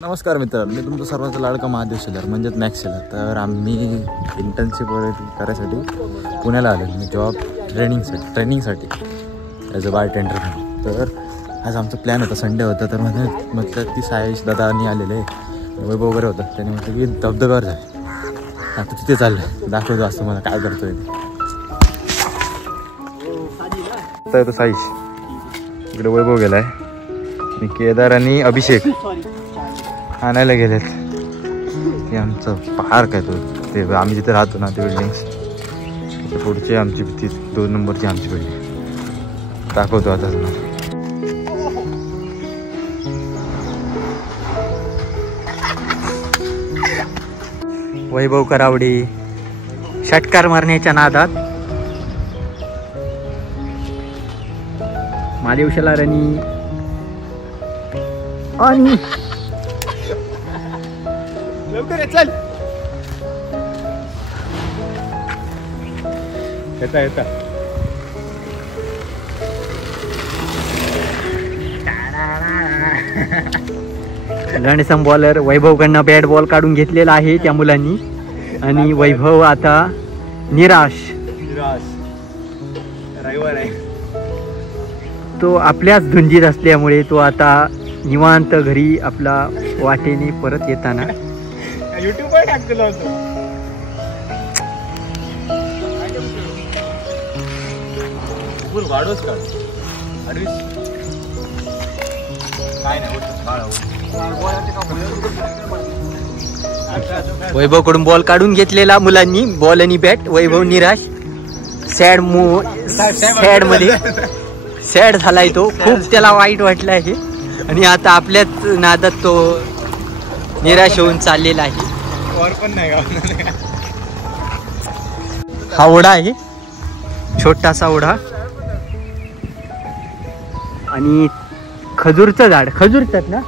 नमस्कार मित्रांनो, मी तुमचा सर्वांचा लाडका महादेव शेलर म्हणजेच मॅक्स शेलर. तर आम्ही इंटर्नशिप करायसाठी पुण्याला आलो. मी जॉब ट्रेनिंगसाठी ॲज अ बारटेंडर म्हणून. तर आज आमचा प्लॅन होता, संडे होता. तर म्हटलं ती सायश दादानी आलेले वैभव वगैरे होता. त्यांनी म्हटलं की धबधब्यावर जाय. आता तिथे चाललं, दाखवतो असं मला काय करतोय ते. तर सायश इकडे वैभव गेलाय, मी केदार आणि अभिषेक आणायला गेलेत. ते आमचं पार्क आहे, ते आम्ही जिथे राहतो ना, ते बिल्डिंग्स पुढची आमची ती 2 नंबरची आमची बिल्डिंग दाखवतो आता तुम्हाला. वैभव करावडे षटकार मारण्याच्या नादात महादेव शेलार आणि लवकर चल. येता रणसम बॉलर वैभवकडनं बॅट बॉल काढून घेतलेला आहे त्या मुलांनी. आणि वैभव आता निराश रविवार आहे, तो आपल्याच धुंदीत असल्यामुळे तो आता निवांत घरी आपला वाटेने परत येताना YouTube वर टाकलेला होता. वैभव कडून बॉल काढून घेतलेला मुलांनी, बॉल आणि बॅट. वैभव निराश, सॅड मध्ये सॅड झालाय तो, खूप त्याला वाईट वाटलं आहे. आणि आता आपल्याच नादात तो निराश होऊन चाललेला आहे. हा ओढा आहे, छोटासा ओढा. आणि खजूरचं झाड, खजूरच ना,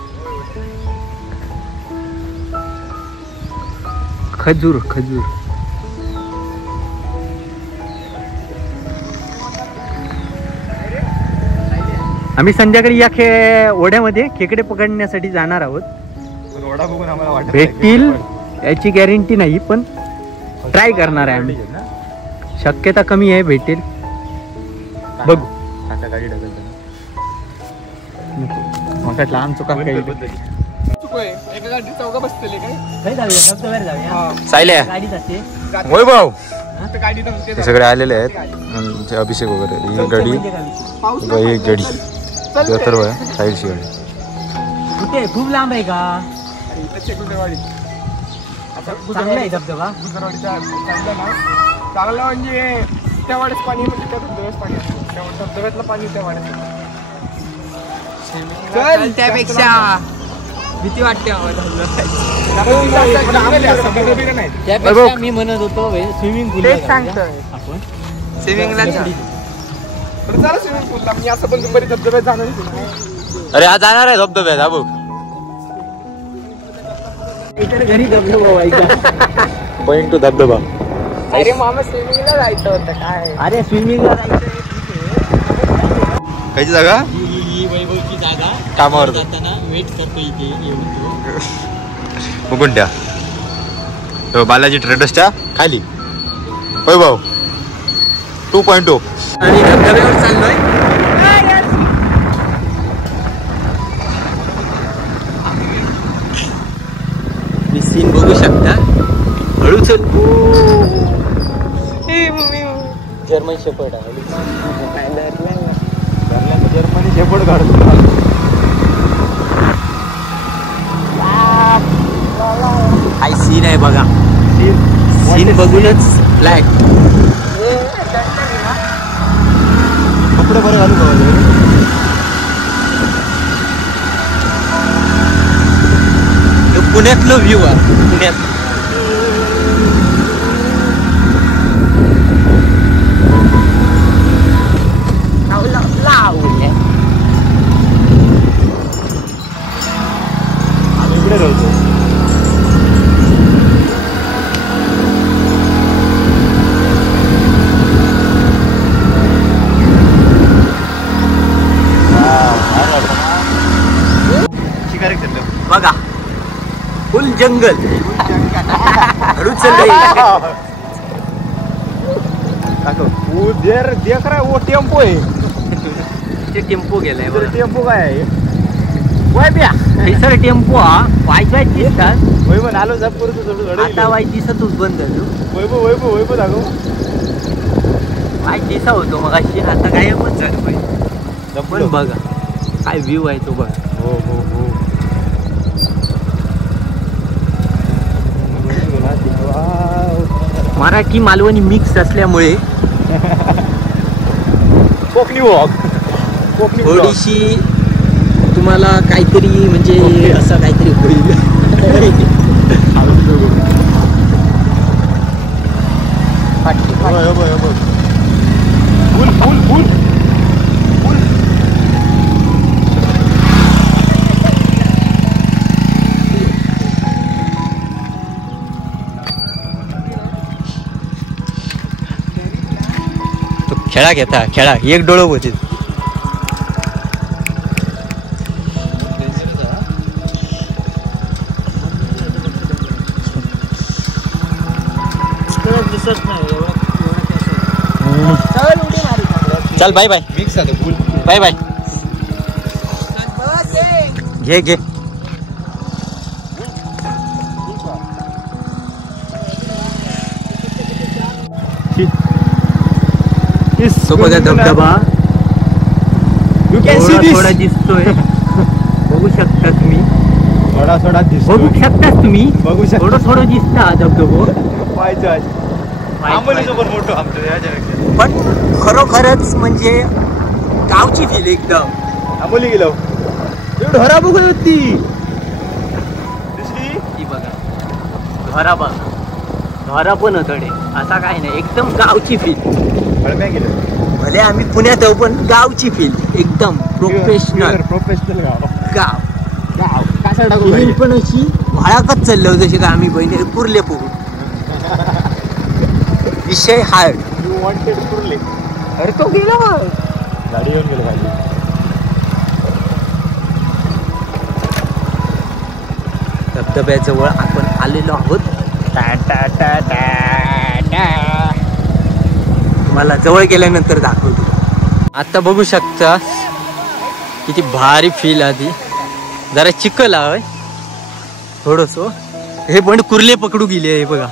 खजूर. आम्ही संध्याकाळी या ओढ्यामध्ये खेकडे पकडण्यासाठी जाणार आहोत. भेटतील याची गॅरंटी नाही, पण ट्राय करणार आहे आम्ही. शक्यता कमी आहे भेटेल, बघू. लांब चुका वैभव हे सगळे आलेले आहेत. अभिषेक वगैरे, ही गाडी, एक गाडी सर्व आहे. साईडची गाडी कुठे, खूप लांब आहे का? चांगला आहे धबधबा. चांगला म्हणजे त्या वाड्यात पाणी, म्हणजे त्या धबधब्यात पाणी असतं, धबधब्यातलं पाणी त्या वाड्यात. चल, त्यापेक्षा भीती वाटते. मी म्हणत होतो स्विमिंग पूल आपण स्विमिंगला. स्विमिंग पूलला मी असं पण बरी धबधब्यात जाणार. अरे आज जाणार आहे धबधब्यात. हा बघ घरी धबधबा, पॉइंट टू धबधबा. अरे मामा स्विमिंगला जायचं होतं काय? अरे स्विमिंगला जायचं. कायची जागा? वैभवची जागा. कामावर जाताना वेट करतो इथे येऊन. कोणत्या? बालाजी ट्रेडर्सच्या खाली वैभव 2.0. आणि धबधब्यावर चाललोय. मी सीन बघू शकता. हळू चल. जर्मन शेपर्ड आहे. जर्मनी शेपर्ड काढतो. हाय सीन आहे बघा. सीन बघूनच फ्लॅग. कपडे बरे घालू. पुण्यातलं व्ह्यू आहे. पुण्यात इकडे राहतो. बघा फुल जंगल हळू चल उधर देख रहा है वो टेम्पो है. ते टेम्पो गेलाय इधर बघा. टेम्पो काय आहे वय ब्या सर टेम्पो हा वाय दिसतात. वैभव आलो जप करतो थोडं आता वाय दिसतच बंद झालो. वैभव दाखव वाय दिसा होतो मग अशी आता गायबच झालं पाहिजे. पण बघा काय व्ह्यू आहे तो बघा. हो मराठी मालवणी मिक्स असल्यामुळे कोकणी वॉक थोडीशी तुम्हाला काहीतरी म्हणजे असं काहीतरी होईल. फुल खेळा घेता खेळा एक डोळं होते. चल बाय बाय मिक्स आहे फुल बाय बाय घे तो बघा धबधबा थोडा दिसतोय. बघू शकता तुम्ही थोडा दिसतो बघू शकता तुम्ही बघू शकता थोडं दिसता धबधबो मोठं आमचं. पण खरोखरच म्हणजे गावची फील एकदम. आंबोली गेलो ढोरा बघू होती ती बघा घरा पण होतडे असा काय नाही एकदम गावची फील. भले आम्ही पुण्यात आहो पण गावची फील एकदम प्रोफेशनल गाव फील पण अशी भाळाकच चाललो जशी का आम्ही बहिणी पुरले पोहून. विषय हार्ड पुरले अरे तो गेला गाडी येऊन गेलो खाली. धबधब्याजवळ आपण आलेलो आहोत. तुम्हाला जवळ गेल्यानंतर दाखवतो. आता बघू शकता किती भारी फील आधी. जरा चिखल आहे थोडस. हे पण कुर्ले पकडू गेले आहे बघा.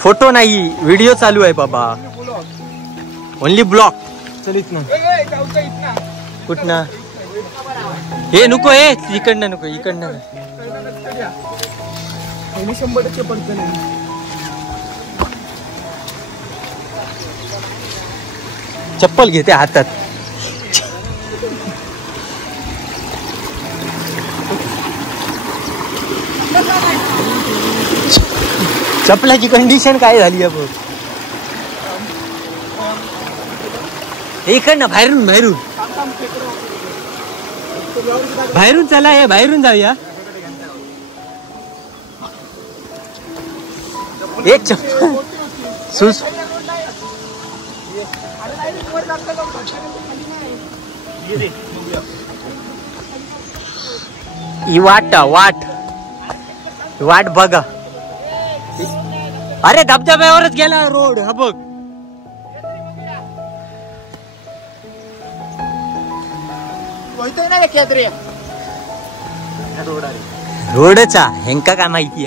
फोटो नाही व्हिडिओ चालू आहे बाबा. ओनली ब्लॉग चलित ना कुठनं हे नको हे इकडनं नको इकडनं. 100% पडतं. चप्पल घेते हातात. चपलाची कंडिशन काय झाली आहे बघ. इकडनं बाहेरून चला हे बाहेरून जाऊया. एक चप्पल सुस ही वाट बघा. अरे धबधब्यावरच गेला रोड हा बघ. रोडचा हेंका काय माहिती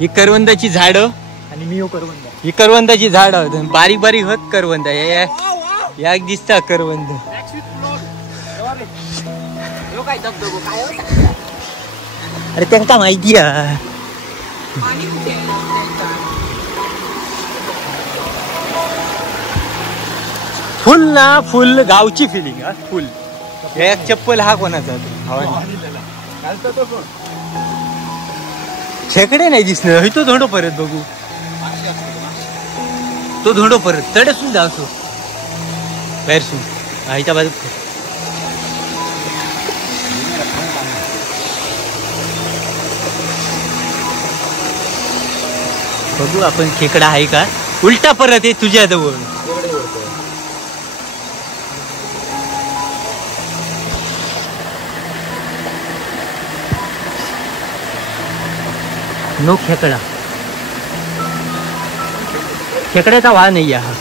ही करवंदाची झाड आणि मी करवंद ही करवंदाची झाड बारीक बारीक होत करवंद याक दिसता करवंद. अरे त्यांका माहिती आहे. फुल ना फुल गावची फिलिंग फुल. एक चप्पल हा कोणाचा खेकडे नाही दिसणार. तो धोंडो परत बघू. तो धोंडो परत तडेसून जातो बाहेरसून आईच्या बाजू. बघू आपण खेकडा आहे का. उलटा परत आहे तुझ्या जवळ. नो खेकडा. खेकड्याचा वाह नाही हा.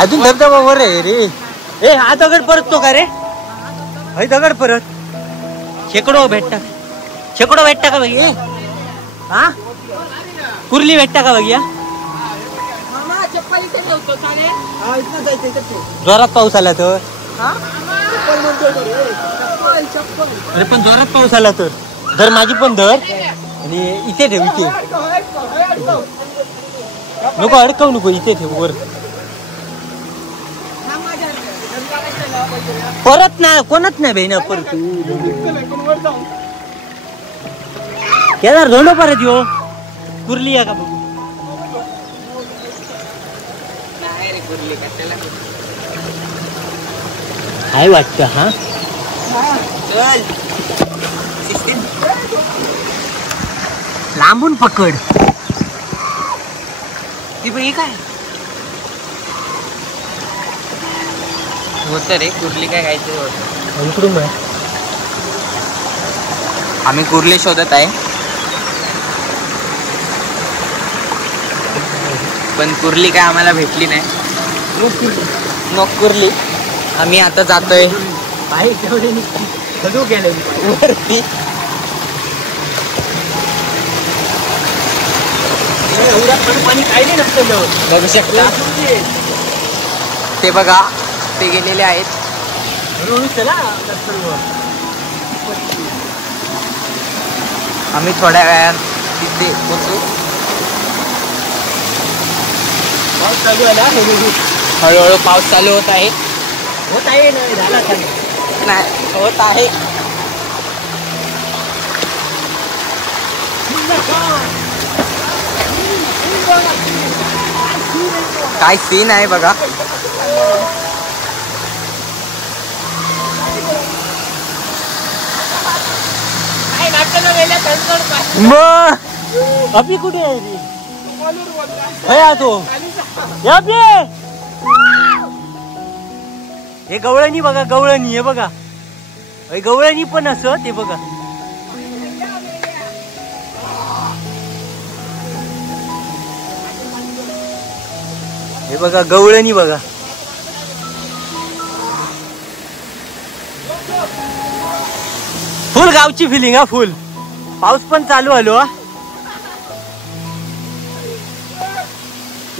अजून धबधबा वर आहे रे. ए हा दगड परत तो का रे. हे दगड परत. शेकडो भेटता का बघ. हा कुर्ली भेटता का बघ. जोरात पाऊस आला तर. अरे पण जोरात पाऊस आला तर धर माझी पण धर आणि इथे ठेव. इथे नको अडकवू नको. इथे ठेव वर. परत ना कोणच नाही बहिण परत. केदार धोंडो परत येऊ. कुर्ली आहे का बघू. हाय वाटतं. हा लांबून पकड. ती बघ काय होतं रे. कुर्ली काय खायचं होतं. इकडून बघ. आम्ही कुर्ली शोधत आहे पण कुर्ली काय आम्हाला भेटली नाही. नो कुर्ली. आम्ही आता जातोय वरती. बघू शकता ते बघा ते गेलेले आहेत. आम्ही थोड्या वेळात तिथे पोचू. हळूहळू पाऊस चालू होत आहे. नाही होत आहे. काय सीन आहे बघा. अभि कुठे आहे तो. हे गवळणी बघा. गवळणी हे बघा. गवळणी पण असं ते बघा. हे बघा गवळणी बघा. फुल गावची फिलिंग हा. फुल पाऊस पण चालू आलो हा.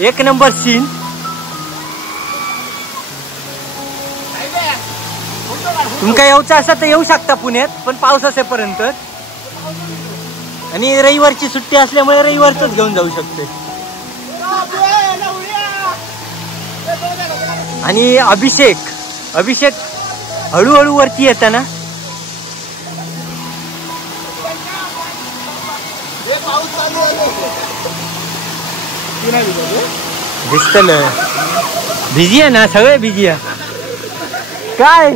एक नंबर सीन. तुमका यायचं असं तर येऊ शकता पुण्यात पण पाऊस असेपर्यंत. आणि रविवारची सुट्टी असल्यामुळे रविवारच घेऊन जाऊ शकते. आणि अभिषेक हळूहळू वरती येताना दिसत ना. बिझी आहे ना. सगळे बिझी आहे. काय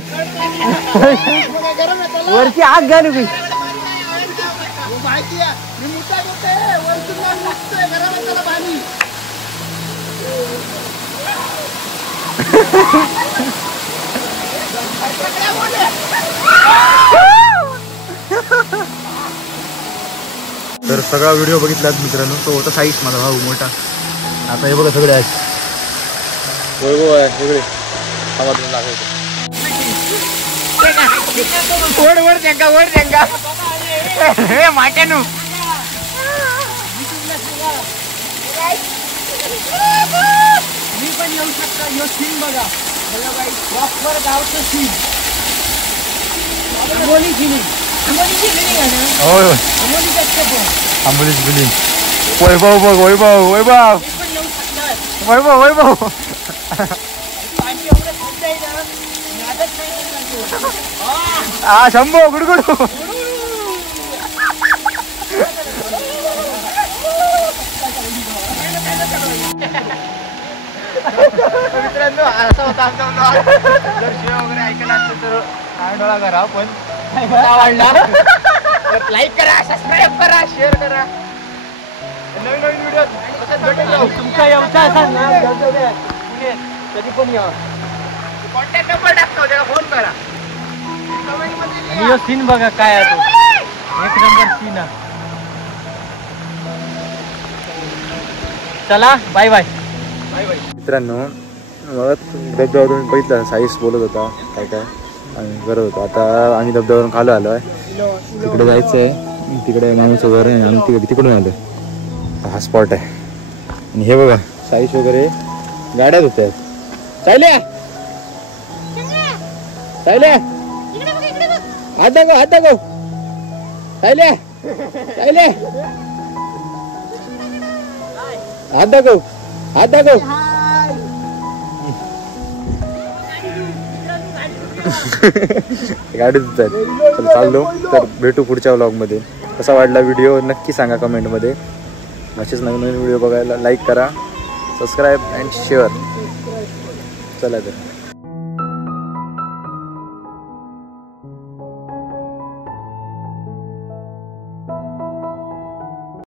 वरती आग घालू की. तर सगळा व्हिडिओ बघितलात मित्रांनो. तो होता साईश माझा भाऊ मोठा. आता हे बघा सगळे आहेत. वैभव आहे सगळे. माट्यानू मी पण येऊ शकता. यो सीन बघा. प्रॉपर गावचं सीन. आंबोली फिलिंग. आंबोलीची फिलिंग आहे ना. होय आंबोलीची फिलिंग. वैभव बघ. वैभव हा शंभो गुडगुडू. मित्रांनो असा होता आमचा ब्लॉग. जर शिवाय वगैरे ऐकायला असतं तर गोंधळा करा पण आवडला लाईक करा, सबस्क्राईब करा, शेअर करा. नवीन नवीन व्हिडिओ तुमचा व्यवसाय असा ना कधी पण या. कॉन्टॅक्ट नंबर टाकतो, त्याला फोन करा. आणि यो सीन बघा काय आहे तो, एक नंबर सीन आहे. चला बाय बाय. मित्रांनो, मग धबधब्यावरून बघितलं साईस बोलत होता काय काय आणि करत होता. आता आम्ही धबधब्यावरून खालो आलो आहे, तिकडे जायचं आहे. तिकडे माणूचं घर आहे, आम्ही तिकडून आलो. हा स्पॉट आहे. आणि हे बघा साईस वगैरे गाड्यात होत आहेत. सायल्या सायल्या हात दाखव, हात दाखव. सायल्या सायल्या हात दाखव, हात दाखव. गाडीत आहेत. चल चाललो, तर भेटू पुढच्या व्लॉगमध्ये. कसा वाटला व्हिडिओ नक्की सांगा कमेंटमध्ये. असेच नवीन नवीन व्हिडिओ बघायला लाईक करा, सबस्क्राईब अँड शेअर. चला तर.